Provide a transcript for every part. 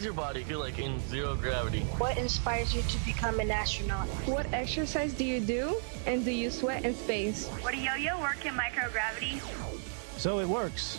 does your body feel like in zero gravity? What inspires you to become an astronaut? What exercise do you do, and do you sweat in space? Would a yo-yo work in microgravity? So it works.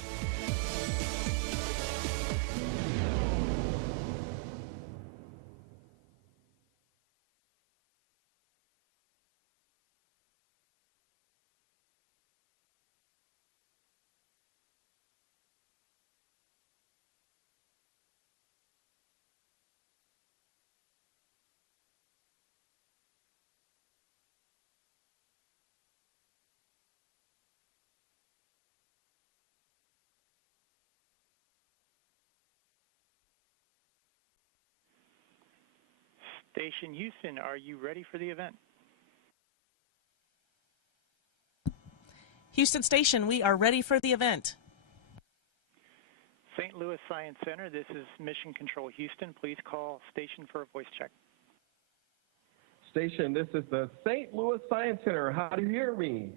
Station Houston, are you ready for the event? Houston Station, we are ready for the event. St. Louis Science Center, this is Mission Control Houston. Please call station for a voice check. Station, this is the St. Louis Science Center. How do you hear me?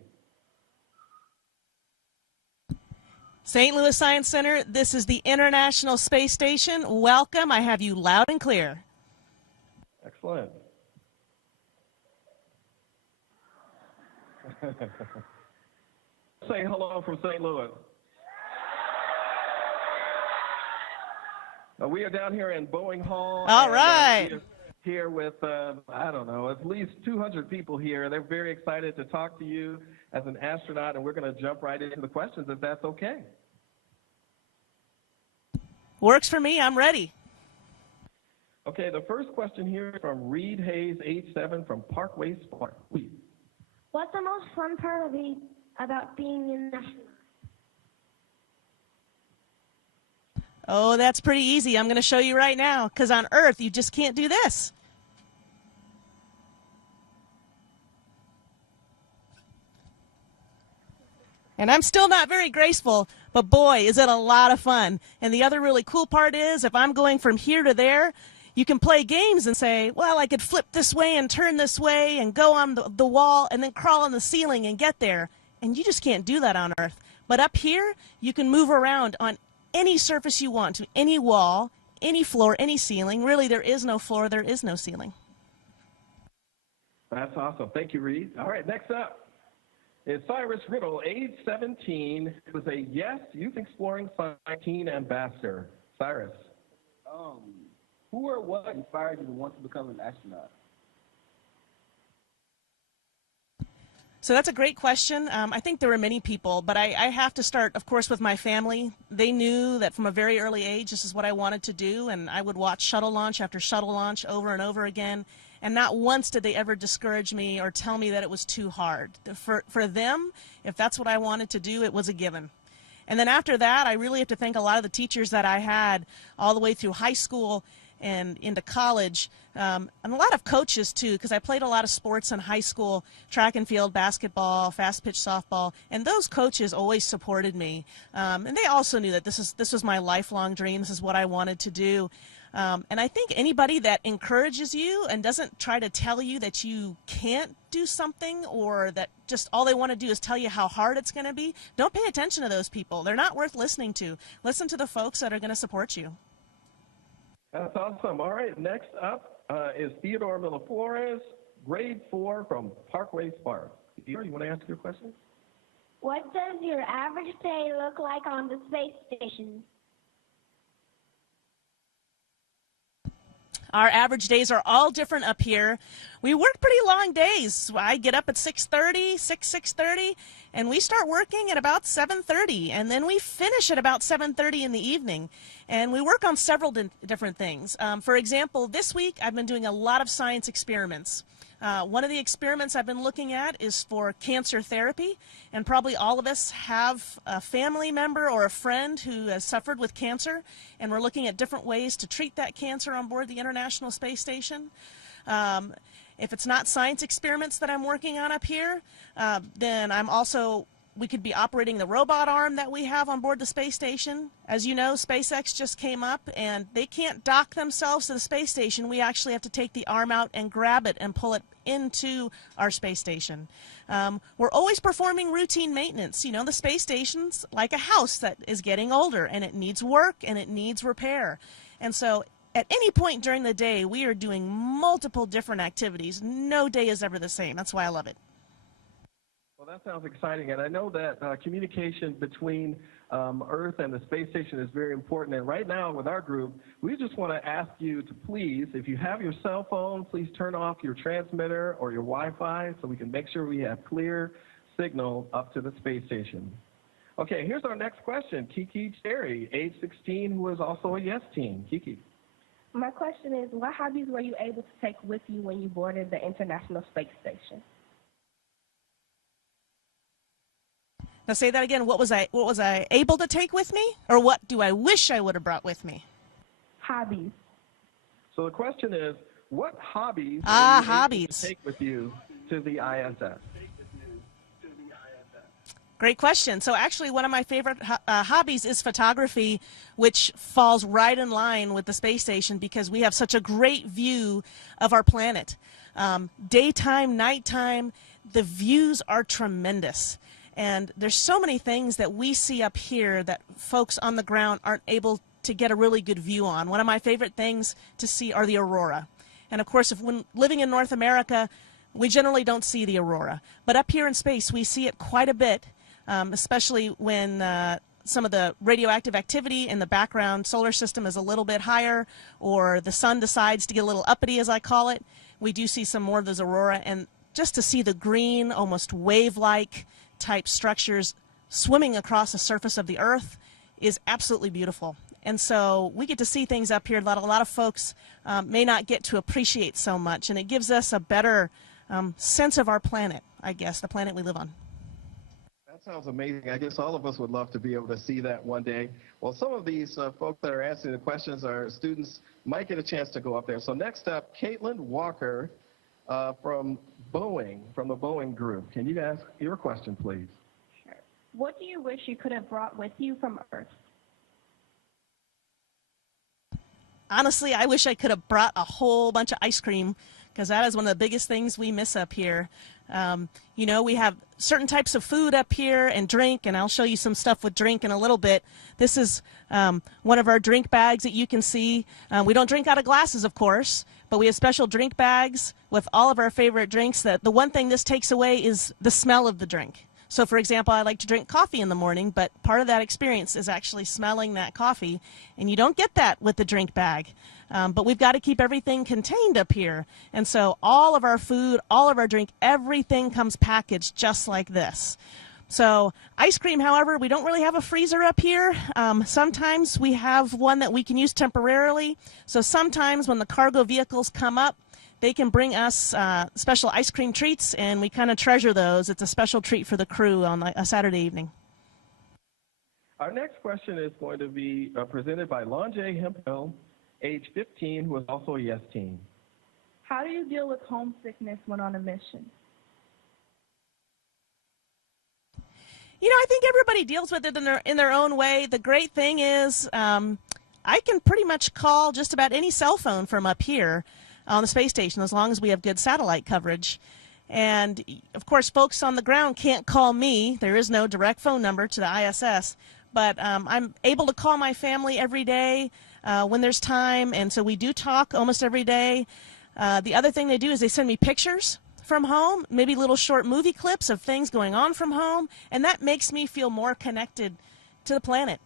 St. Louis Science Center, this is the International Space Station. Welcome. I have you loud and clear. Excellent. Say hello from St. Louis. We are down here in Boeing Hall. All right. Here with, I don't know, at least 200 people here. They're very excited to talk to you as an astronaut, and we're going to jump right into the questions if that's okay. Works for me. I'm ready. Okay, the first question here is from Reed Hayes, age 7, from Parkway Spark. Please. What's the most fun part about being an astronaut? Oh, that's pretty easy. I'm going to show you right now, because on Earth, you just can't do this. And I'm still not very graceful, but boy, is it a lot of fun. And the other really cool part is, if I'm going from here to there, you can play games and say, well, I could flip this way and turn this way and go on the wall and then crawl on the ceiling and get there. And you just can't do that on Earth. But up here, you can move around on any surface you want to, any wall, any floor, any ceiling. Really, there is no floor, there is no ceiling. That's awesome. Thank you, Reed. All right, next up is Cyrus Riddle, age 17, who is a Yes Youth Exploring Science ambassador. Cyrus. Who or what inspired you to want to become an astronaut? So that's a great question. I think there were many people, but I have to start, of course, with my family. They knew that from a very early age this is what I wanted to do, and I would watch shuttle launch after shuttle launch over and over again, and not once did they ever discourage me or tell me that it was too hard. For them, if that's what I wanted to do, it was a given. And then after that, I really have to thank a lot of the teachers that I had all the way through high school and into college, and a lot of coaches too, because I played a lot of sports in high school, track and field, basketball, fast pitch softball, and those coaches always supported me. And they also knew that this was my lifelong dream, this is what I wanted to do. And I think anybody that encourages you and doesn't try to tell you that you can't do something, or that just all they want to do is tell you how hard it's going to be, don't pay attention to those people. They're not worth listening to. Listen to the folks that are going to support you. That's awesome. All right, next up is Theodore Miller Flores, grade 4 from Parkway Spark. Theodore, you want to ask your question? What does your average day look like on the space station? Our average days are all different up here. We work pretty long days. I get up at 6:30, and we start working at about 7:30, and then we finish at about 7:30 in the evening. And we work on several different things. For example, this week I've been doing a lot of science experiments. One of the experiments I've been looking at is for cancer therapy, and probably all of us have a family member or a friend who has suffered with cancer, and we're looking at different ways to treat that cancer on board the International Space Station. If it's not science experiments that I'm working on up here, then we could be operating the robot arm that we have on board the space station. As you know, SpaceX just came up, and they can't dock themselves to the space station. We actually have to take the arm out and grab it and pull it into our space station. We're always performing routine maintenance. You know, the space station's like a house that is getting older, and it needs work and it needs repair. And so at any point during the day, we are doing multiple different activities. No day is ever the same. That's why I love it. Well, that sounds exciting, and I know that communication between Earth and the space station is very important. And right now, with our group, we just want to ask you to please, if you have your cell phone, please turn off your transmitter or your Wi-Fi so we can make sure we have clear signal up to the space station. Okay, here's our next question. Kiki Cherry, age 16, who is also a yes teen. Kiki. My question is, what hobbies were you able to take with you when you boarded the International Space Station? Now say that again. What was I able to take with me, or what do I wish I would have brought with me? Hobbies. So the question is, what hobbies hobbies. to take with you to the ISS? Great question. So actually one of my favorite hobbies is photography, which falls right in line with the space station because we have such a great view of our planet. Daytime, nighttime, the views are tremendous. And there's so many things that we see up here that folks on the ground aren't able to get a really good view on. One of my favorite things to see are the aurora. And of course, when living in North America, we generally don't see the aurora. But up here in space, we see it quite a bit, especially when some of the radioactive activity in the background solar system is a little bit higher, or the sun decides to get a little uppity, as I call it. We do see some more of those aurora. And just to see the green, almost wave-like type structures swimming across the surface of the Earth is absolutely beautiful. And so we get to see things up here that a lot of folks may not get to appreciate so much, and it gives us a better sense of our planet, I guess, the planet we live on. That sounds amazing. I guess all of us would love to be able to see that one day. Well, some of these folks that are answering the questions are students, might get a chance to go up there. So next up, Caitlin Walker from Boeing, from the Boeing group. Can you ask your question, please? Sure. What do you wish you could have brought with you from Earth? Honestly, I wish I could have brought a whole bunch of ice cream, because that is one of the biggest things we miss up here. You know, we have certain types of food up here and drink, and I'll show you some stuff with drink in a little bit. This is one of our drink bags that you can see. We don't drink out of glasses, of course, but we have special drink bags with all of our favorite drinks. That the one thing this takes away is the smell of the drink. So, for example, I like to drink coffee in the morning, but part of that experience is actually smelling that coffee, and you don't get that with the drink bag. But we've got to keep everything contained up here. And so all of our food, all of our drink, everything comes packaged just like this. So ice cream, however, we don't really have a freezer up here. Sometimes we have one that we can use temporarily. So sometimes when the cargo vehicles come up, they can bring us special ice cream treats, and we kind of treasure those. It's a special treat for the crew on a Saturday evening. Our next question is going to be presented by Lonjay Hemphill, age 15, who is also a yes teen. How do you deal with homesickness when on a mission? You know, I think everybody deals with it in their own way. The great thing is I can pretty much call just about any cell phone from up here on the space station as long as we have good satellite coverage. And, of course, folks on the ground can't call me. There is no direct phone number to the ISS. But I'm able to call my family every day when there's time, and so we do talk almost every day. The other thing they do is they send me pictures from home, maybe little short movie clips of things going on from home, and that makes me feel more connected to the planet.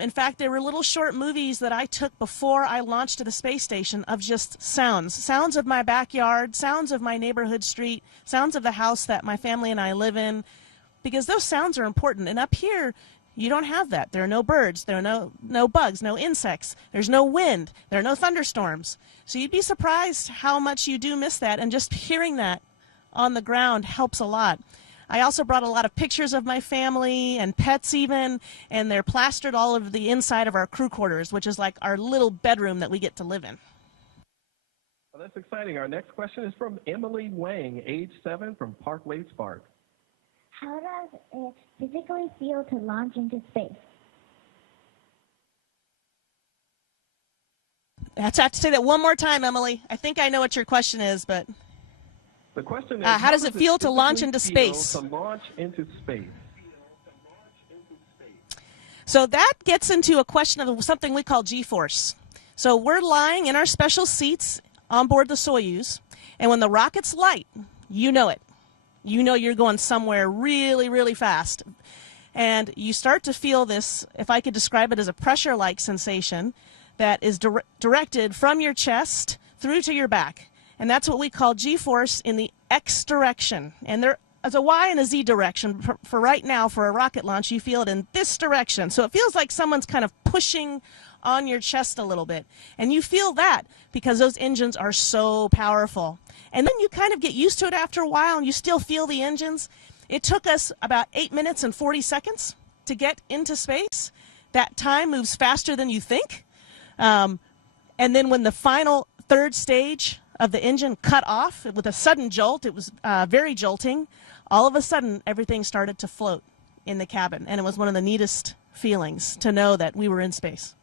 In fact, there were little short movies that I took before I launched to the space station of just sounds of my backyard, sounds of my neighborhood street, sounds of the house that my family and I live in, because those sounds are important. And up here, you don't have that. There are no birds, there are no bugs, no insects, there's no wind, there are no thunderstorms. So you'd be surprised how much you do miss that, and just hearing that on the ground helps a lot. I also brought a lot of pictures of my family and pets even, and they're plastered all over the inside of our crew quarters, which is like our little bedroom that we get to live in. Well, that's exciting. Our next question is from Emily Wang, age 7, from Parkway Spark. How does it physically feel to launch into space? I have to say that one more time, Emily. I think I know what your question is, but... The question is, how does it feel to launch into space? To launch into space. So that gets into a question of something we call G-force. So we're lying in our special seats on board the Soyuz, and when the rockets light, you know it. You know you're going somewhere really, really fast. And you start to feel this, if I could describe it as a pressure-like sensation, that is directed from your chest through to your back. And that's what we call G-force in the X direction. And there is a Y and a Z direction. For right now, for a rocket launch, you feel it in this direction. So it feels like someone's kind of pushing on your chest a little bit. And you feel that because those engines are so powerful. And then you kind of get used to it after a while, and you still feel the engines. It took us about 8 minutes and 40 seconds to get into space. That time moves faster than you think. And then when the final third stage of the engine cut off with a sudden jolt, it was very jolting. All of a sudden, everything started to float in the cabin. And it was one of the neatest feelings to know that we were in space.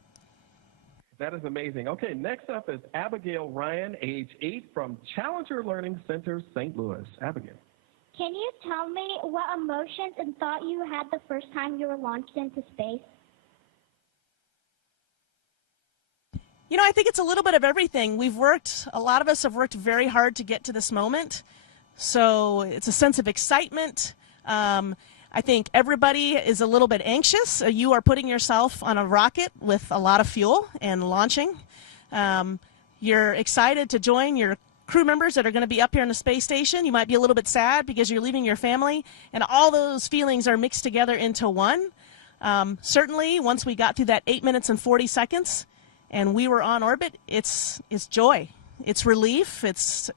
That is amazing. Okay, next up is Abigail Ryan, age 8, from Challenger Learning Center, St. Louis. Abigail. Can you tell me what emotions and thought you had the first time you were launched into space? You know, I think it's a little bit of everything. A lot of us have worked very hard to get to this moment. So it's a sense of excitement. I think everybody is a little bit anxious. You are putting yourself on a rocket with a lot of fuel and launching. You're excited to join your crew members that are going to be up here on the space station. You might be a little bit sad because you're leaving your family. And all those feelings are mixed together into one. Certainly, once we got through that 8 minutes and 40 seconds and we were on orbit, it's joy. It's relief. It's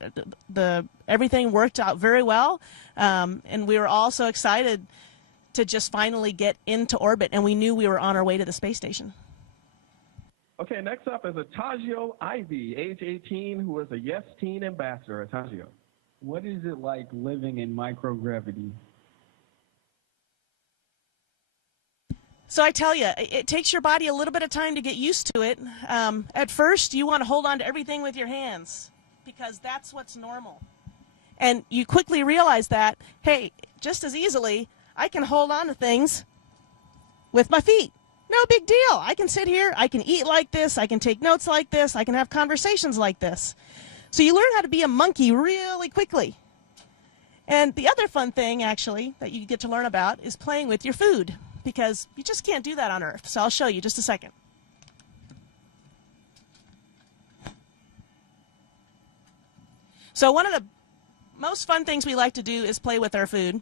everything worked out very well. And we were also excited to just finally get into orbit, and we knew we were on our way to the space station. Okay, next up is Atagio Ivy, age 18, who is a Yes Teen ambassador. Atagio. What is it like living in microgravity? So I tell you, it takes your body a little bit of time to get used to it. At first, you want to hold on to everything with your hands because that's what's normal. And you quickly realize that, hey, just as easily, I can hold on to things with my feet. No big deal. I can sit here. I can eat like this. I can take notes like this. I can have conversations like this. So you learn how to be a monkey really quickly. And the other fun thing, actually, that you get to learn about is playing with your food, because you just can't do that on Earth. So I'll show you just a second. So one of the most fun things we like to do is play with our food.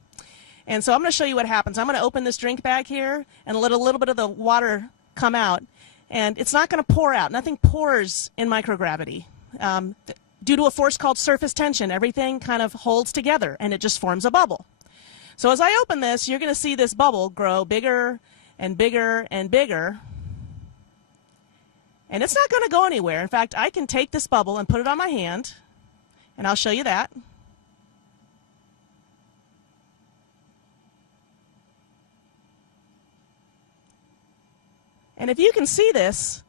And so I'm going to show you what happens. I'm going to open this drink bag here and let a little bit of the water come out. And it's not going to pour out. Nothing pours in microgravity. Due to a force called surface tension, everything kind of holds together and it just forms a bubble. So as I open this, you're going to see this bubble grow bigger and bigger and bigger. And it's not going to go anywhere. In fact, I can take this bubble and put it on my hand, and I'll show you that. And if you can see this,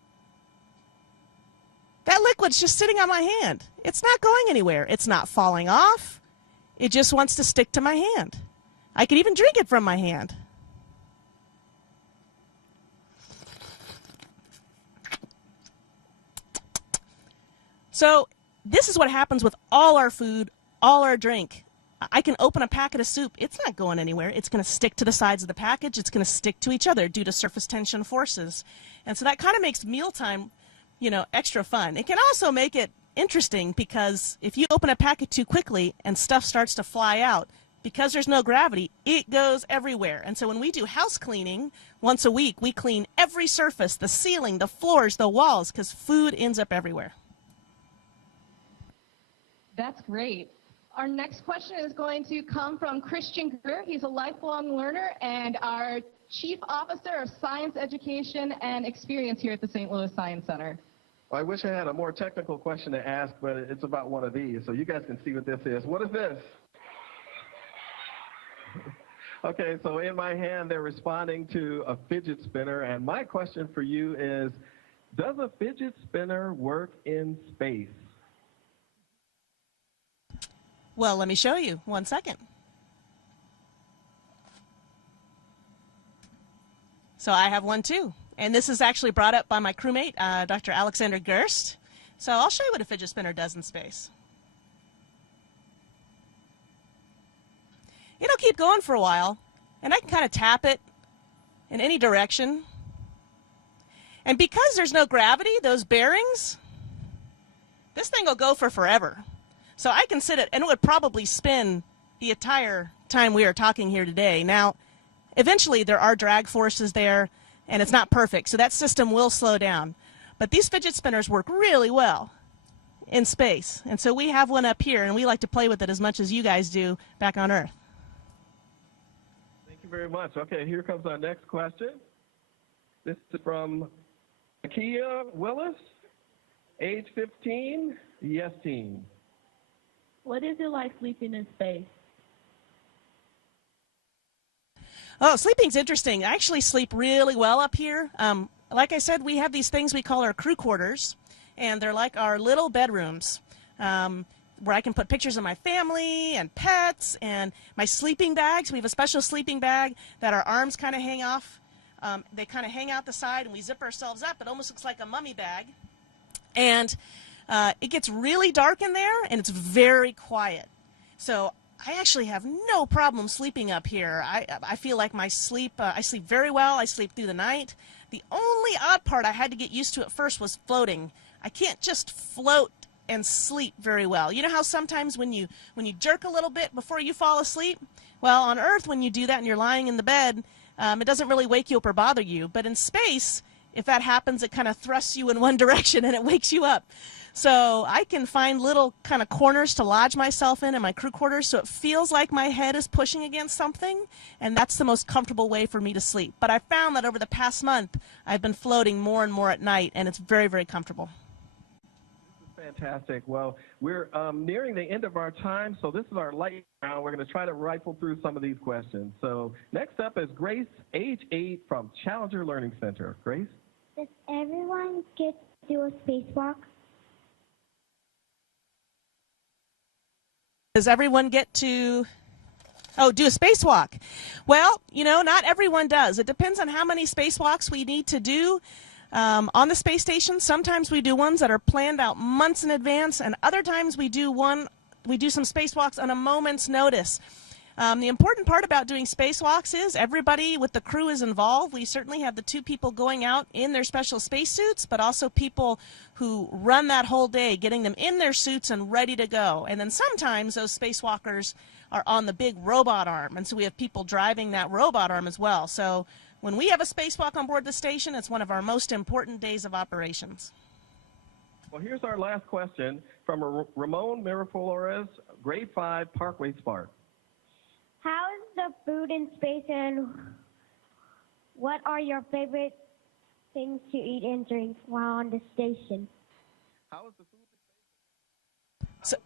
that liquid's just sitting on my hand. It's not going anywhere. It's not falling off. It just wants to stick to my hand. I could even drink it from my hand. So this is what happens with all our food, all our drink. I can open a packet of soup. It's not going anywhere. It's going to stick to the sides of the package. It's going to stick to each other due to surface tension forces. And so that kind of makes mealtime, extra fun. It can also make it interesting because if you open a packet too quickly and stuff starts to fly out, because there's no gravity, it goes everywhere. And so when we do house cleaning once a week, we clean every surface, the ceiling, the floors, the walls, because food ends up everywhere. That's great. Our next question is going to come from Christian Greer. He's a lifelong learner and our Chief Officer of Science Education and Experience here at the St. Louis Science Center. Well, I wish I had a more technical question to ask, but it's about one of these, so you guys can see what this is. What is this? Okay, so in my hand, they're responding to a fidget spinner, and my question for you is, does a fidget spinner work in space? Well, let me show you. 1 second. So I have one too. And this is actually brought up by my crewmate, Dr. Alexander Gerst. So I'll show you what a fidget spinner does in space. It'll keep going for a while, and I can kind of tap it in any direction. And because there's no gravity, those bearings, this thing will go for forever. So I can sit it, and it would probably spin the entire time we are talking here today. Now, eventually there are drag forces there, and it's not perfect, so that system will slow down. But these fidget spinners work really well in space, and so we have one up here, and we like to play with it as much as you guys do back on Earth. Thank you very much. Okay, here comes our next question. This is from Akia Willis, age 15, yes team. What is it like sleeping in space? Oh, sleeping's interesting. I actually sleep really well up here. Like I said, we have these things we call our crew quarters, and they're like our little bedrooms where I can put pictures of my family and pets and my sleeping bags. We have a special sleeping bag that our arms kind of hang off. They kind of hang out the side, and we zip ourselves up. It almost looks like a mummy bag. And it gets really dark in there, and it's very quiet. So I actually have no problem sleeping up here. I feel like I sleep very well. I sleep through the night. The only odd part I had to get used to at first was floating. I can't just float and sleep very well. You know how sometimes when you jerk a little bit before you fall asleep? Well, on Earth, when you do that and you're lying in the bed, it doesn't really wake you up or bother you. But in space, if that happens, it kind of thrusts you in one direction and it wakes you up. So I can find little kind of corners to lodge myself in my crew quarters, so it feels like my head is pushing against something, and that's the most comfortable way for me to sleep. But I found that over the past month, I've been floating more and more at night, and it's very, very comfortable. This is fantastic. Well, we're nearing the end of our time, so this is our light round. We're going to try to rifle through some of these questions. So next up is Grace, age 8, from Challenger Learning Center. Grace? Does everyone get to do a spacewalk? Does everyone get to do a spacewalk? Well, not everyone does. It depends on how many spacewalks we need to do on the space station. Sometimes we do ones that are planned out months in advance, and other times we do some spacewalks on a moment's notice. The important part about doing spacewalks is everybody with the crew is involved. We certainly have the 2 people going out in their special spacesuits, but also people who run that whole day, getting them in their suits and ready to go. And then sometimes those spacewalkers are on the big robot arm, and so we have people driving that robot arm as well. So when we have a spacewalk on board the station, it's one of our most important days of operations. Well, here's our last question from Ramon Miraflores, grade 5, Parkway Spark. How is the food in space, and what are your favorite things to eat and drink while on the station? How is the food in space?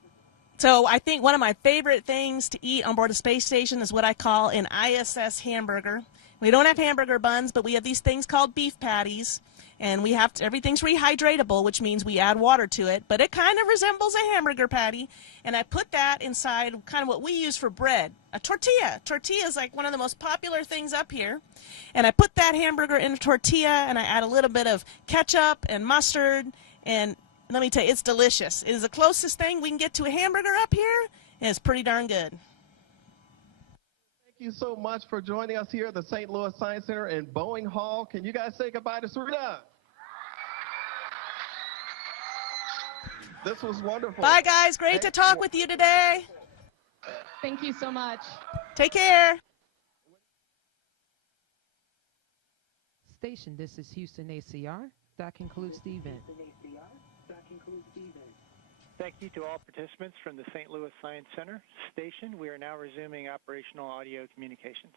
So I think one of my favorite things to eat on board a space station is what I call an ISS hamburger. We don't have hamburger buns, but we have these things called beef patties, and everything's rehydratable, which means we add water to it, but it kind of resembles a hamburger patty, and I put that inside kind of what we use for bread, a tortilla. Tortilla is like one of the most popular things up here, and I put that hamburger in a tortilla, and I add a little bit of ketchup and mustard, and let me tell you, it's delicious. It is the closest thing we can get to a hamburger up here, and it's pretty darn good. Thank you so much for joining us here at the St. Louis Science Center in Boeing Hall. Can you guys say goodbye to Sarita? This was wonderful. Bye, guys. Great to talk with you today. Thank you so much. Take care. Station, this is Houston ACR. That concludes the event. Thank you to all participants from the St. Louis Science Center station. We are now resuming operational audio communications.